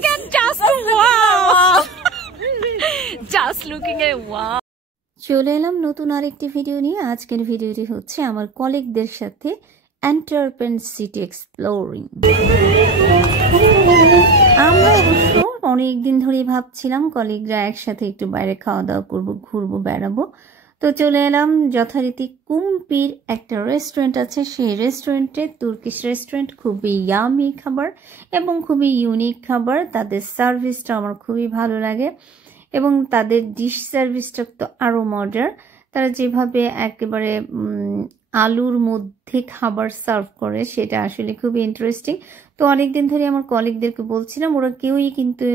Just wow! Just looking at wow! চলে এলাম নতুন আরেকটি ভিডিও নিয়ে। আজকের ভিডিওটি হচ্ছে আমার কলিগদের সাথে অ্যান্টওয়ার্পেন সিটি এক্সপ্লোরিং। আমরা অবশ্য অনেকদিন ধরেই ভাবছিলাম কলিগরা একসাথে একটু বাইরে খাওয়া দাওয়া করবো, ঘুরবো, বেড়াবো। তো চলে এলাম যথারীতি কুম্পির একটা রেস্টুরেন্ট আছে, সেই রেস্টুরেন্টে তুর্কিশ রেস্টুরেন্ট, খুবই ইয়ামি খাবার এবং খুবই ইউনিক খাবার। তাদের সার্ভিসটা আমার খুবই ভালো লাগে এবং তাদের ডিশ সার্ভিসটা তো আরও মজার। তারা যেভাবে একেবারে আলুর মধ্যে খাবার সার্ভ করে সেটা আসলে খুবই ইন্টারেস্টিং। তো অনেকদিন ধরে আমার কলিগদেরকে বলছিলাম, ওরা কেউই কিন্তু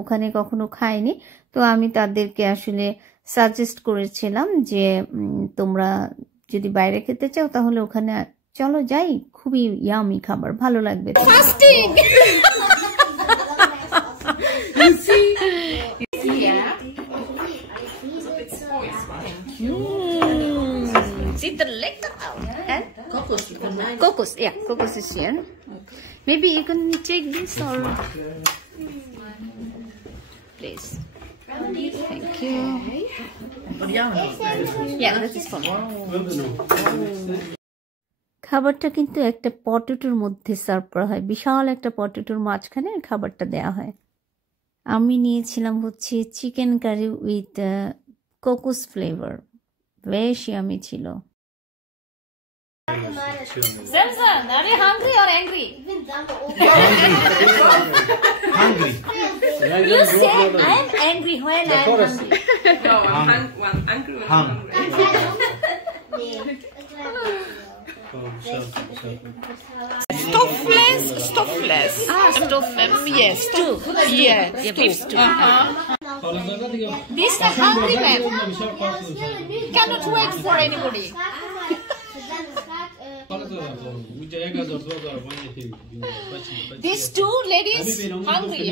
ওখানে কখনো খায়নি। তো আমি তাদেরকে আসলে সাজেস্ট করেছিলাম যে তোমরা যদি বাইরে খেতে চাও তাহলে ওখানে চলো যাই, খুবই ইয়ামি খাবার, ভালো লাগবে। Kokos, yeah, kokos is here. Maybe you can take this or please. Thank you. Yeah, that is fine. খাবারটা কিন্তু একটা পটেটোর মধ্যে সার্ভ করা হয়, বিশাল একটা পটেটোর মাঝখানে খাবারটা দেয়া হয়। আমি নিয়েছিলাম হচ্ছে চিকেন কারি উইথ কোকোস ফ্লেভার, বেশ ইয়ামি ছিল। Samson, are you hungry or angry? Hungry. You say I am angry when I am hungry. No, I'm angry when I'm hungry. Stuffless. Ah, stuffless. Yes, Stew. Yeah, Beef stew. This is hungry man. Cannot wait for anybody. These two ladies hungry.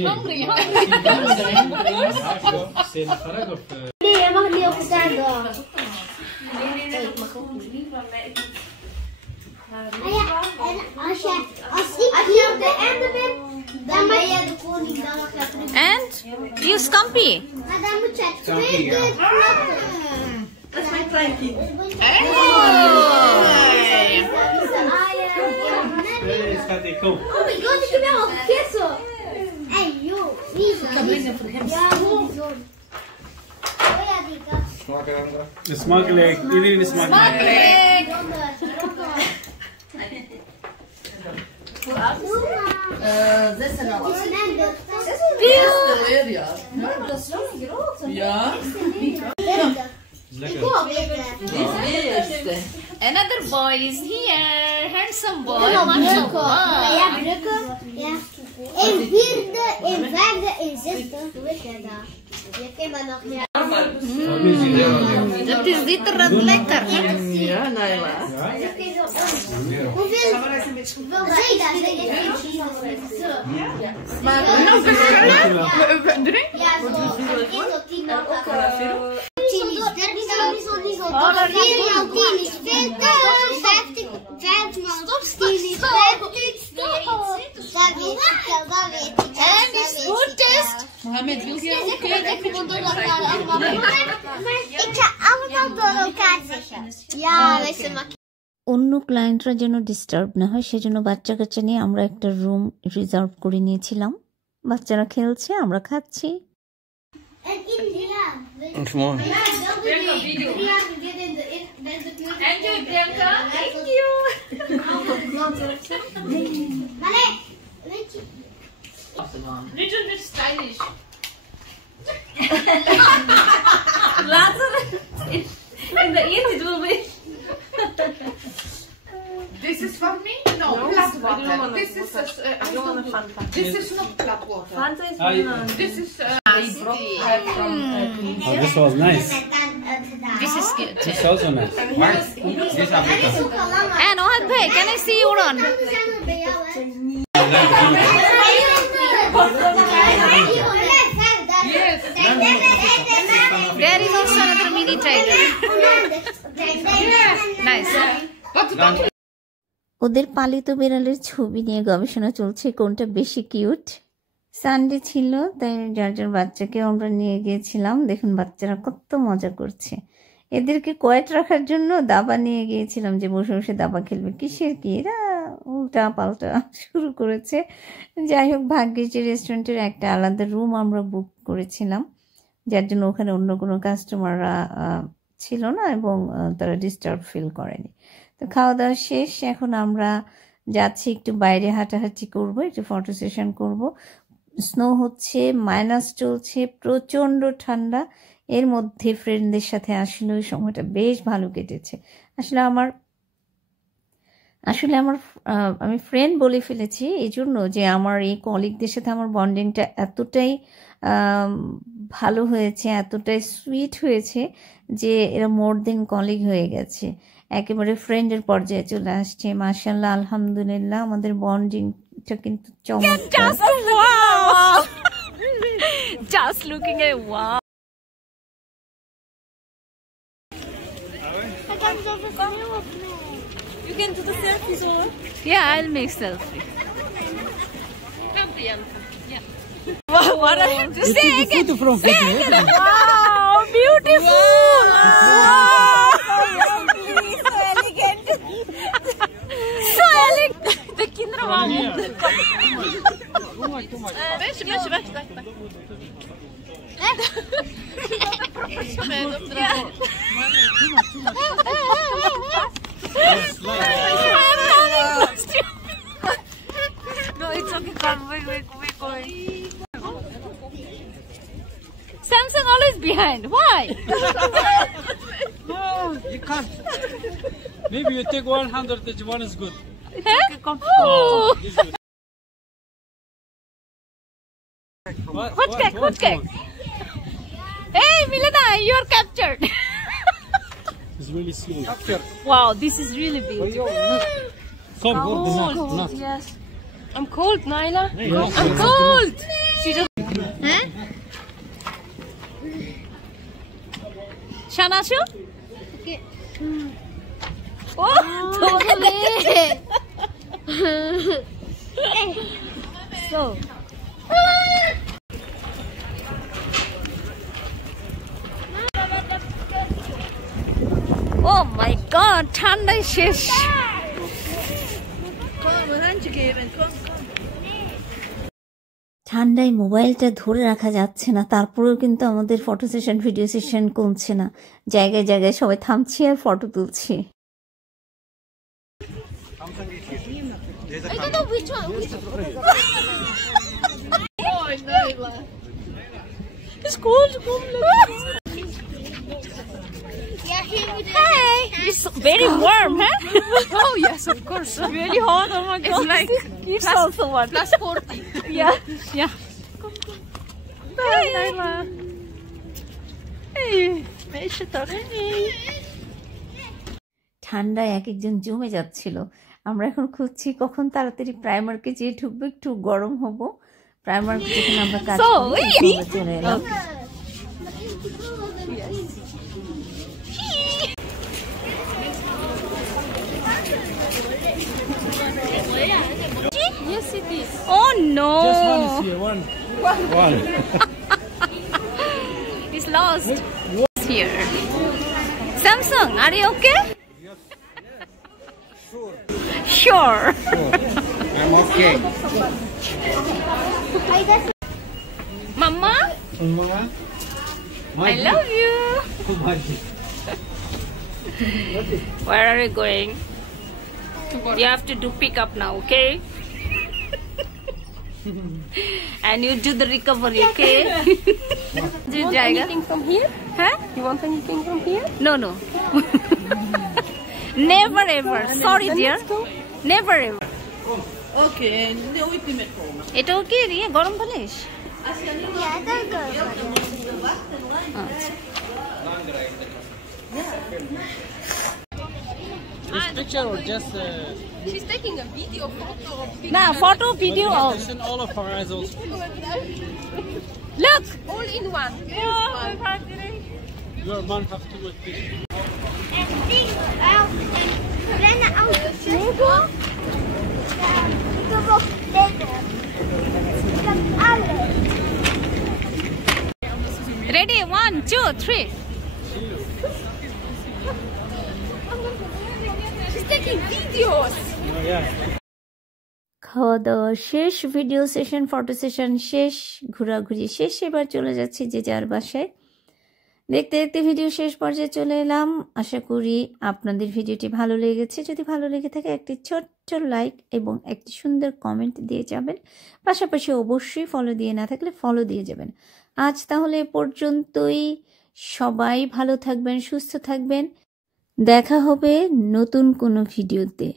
And you scampi. That's my blanket. Oh my god, ich gebe auch Käse. Ey, jo, Lisa. Ja, Smuggling. You need smuggling. Another boy is here. Handsome boy. Ja, drukken. Ja. In vierde, in vijfde, in zesde. Hoe weet je dat? Je kent me nog niet. Dat is literend lekker. Ja, Naila. Hoeveel? Zeg dat, Maar drink? Ja, zo. 1 tot 10 10 is 13, 10 is 40, 5 maal 10 is 50. Dat weet ik. And it's food test. Mohammed, wil je ook Ik ga allemaal door elkaar zeggen. Ja, wij zijn makkelijk. অন্য ক্লায়েন্টরা যেন ডিস্টার্ব না হয় সেজন্য বাচ্চা কাচ্চা নিয়ে আমরা একটা রুম রিজার্ভ করে নিয়েছিলাম। বাচ্চারা খেলছে, আমরা খাচ্ছি। And more. And you, Priyanka. Thank you. Little bit stylish. In the end it will be. This is for me? No, flat water. This is this is not flat water. This is I brought her from Oh, this was nice. This is good. This is also nice. And Ohad bhai, can I see your on? Yes. There is also another mini tiger. Nice. ওদের পালিত বিড়ালের ছবি নিয়ে গবেষণা চলছে, কোনটা বেশি cute. Sunday ছিল, তাই যার যার বাচ্চাকেও আমরা নিয়ে গিয়েছিলাম। দেখুন বাচ্চারা কত মজা করছে। এদেরকে কোয়েট রাখার জন্য দাবা নিয়ে গিয়েছিলাম, যে বসে বসে দাবা খেলবে। কিসের কি, এরা উল্টা পাল্টা শুরু করেছে। যাই হোক, ভাগ্যে যে রেস্টুরেন্টের একটা আলাদা রুম আমরা বুক করেছিলাম, যার জন্য ওখানে অন্য কোনো কাস্টমাররা ছিল না এবং তারা ডিস্টার্ব ফিল করেনি। তো খাওয়া দাওয়া শেষ, এখন আমরা যাচ্ছি একটু বাইরে হাঁটাহাঁটি করব, একটু ফটো সেশন করব। স্নো হচ্ছে, মাইনাস চলছে, প্রচণ্ড ঠান্ডা। এর মধ্যে ফ্রেন্ডদের সাথে আসলে ওই সময়টা বেশ ভালো কেটেছে। আসলে আমি ফ্রেন্ড বলে ফেলেছি এই জন্য যে আমার এই কলিগদের সাথে আমার বন্ডিংটা এতটাই ভালো হয়েছে, এতটাই সুইট হয়েছে যে এরা মোর দেন কলিগ হয়ে গেছে, একেবারে ফ্রেন্ডের পর্যায়ে চলে আসছে। মাশাআল্লাহ, আলহামদুলিল্লাহ, আমাদের বন্ডিংটা কিন্তু চমৎকার। Just looking at wow. You can do the selfies or? Yeah, I'll make selfie. What are you doing? Say again. Say again. Wow, beautiful. Wow. So elegant. So elegant. The kindra mamu. No, it's okay. Come, we're going. Samsung always behind. Why? No, you can't. Maybe you take 100, each one is good. Oh. This good. What cake? What cake? Hey, Milena, you're captured. It's really slow. Wow, this is really big. Come, go, not. Yes. I'm cold, Naila. I'm cold. She just. Shanashu? Okay. Oh, so. Oh my God, ঠান্ডায় শেষ। ঠান্ডায় মোবাইলটা ধরে রাখা যাচ্ছে না, তারপরেও কিন্তু আমাদের ফটো সেশন ভিডিও সেশন কমছে না। জায়গায় জায়গায় সবাই থামছি আর ফটো তুলছি। I don't know which one. It's cold. Yeah, here we Hey, it's very warm, huh? Oh yes, of course. Really hot. Oh my God. It's like It's also what? plus 40. Yeah, yeah. Hey, Naila. Hey, ঠান্ডায় এক একজন জমে যাচ্ছিল। আমরা এখন খুঁজছি কখন তাড়াতাড়ি প্রাইমারকে যেয়ে ঢুকবো, একটু গরম হব। প্রাইমারকে যেখানে আমরা কাজ করি আমরা চলে এলাম। Yes, it is. Oh no! Just one is here, one. One. It's lost. It's here. Samsung, are you okay? Sure. I'm okay. Mama, I love you. Where are you going? You have to do pick up now, okay? And you do the recovery, okay? Do you want anything from here? Huh? You want anything from here? No, no. Never ever. Sorry, dear. Never ever. Okay. এটাও কি রিয়া গরম বালিশ? Yeah, that's good. আচ্ছা। This picture or just She's taking a video photo of না photo video of. all of our eyes also. Look. all in one. Your man have to wait this. Rennen uit. Ready? 1, 2, 3. She's taking videos. Oh, yeah. খাওয়া দাওয়া শেষ, video session, photo session শেষ, ঘোরাঘুরি শেষ। এবার চলে যাচ্ছি যে যার বাসায়। দেখতে দেখতে ভিডিও শেষ পর্যায়ে চলে এলাম। আশা করি আপনাদের ভিডিওটি ভালো লেগেছে। যদি ভালো লেগে থাকে একটি ছোট্ট লাইক এবং একটি সুন্দর কমেন্ট দিয়ে যাবেন। পাশাপাশি অবশ্যই ফলো দিয়ে না থাকলে ফলো দিয়ে যাবেন। আজ তাহলে এ পর্যন্তই। সবাই ভালো থাকবেন, সুস্থ থাকবেন। দেখা হবে নতুন কোনো ভিডিওতে।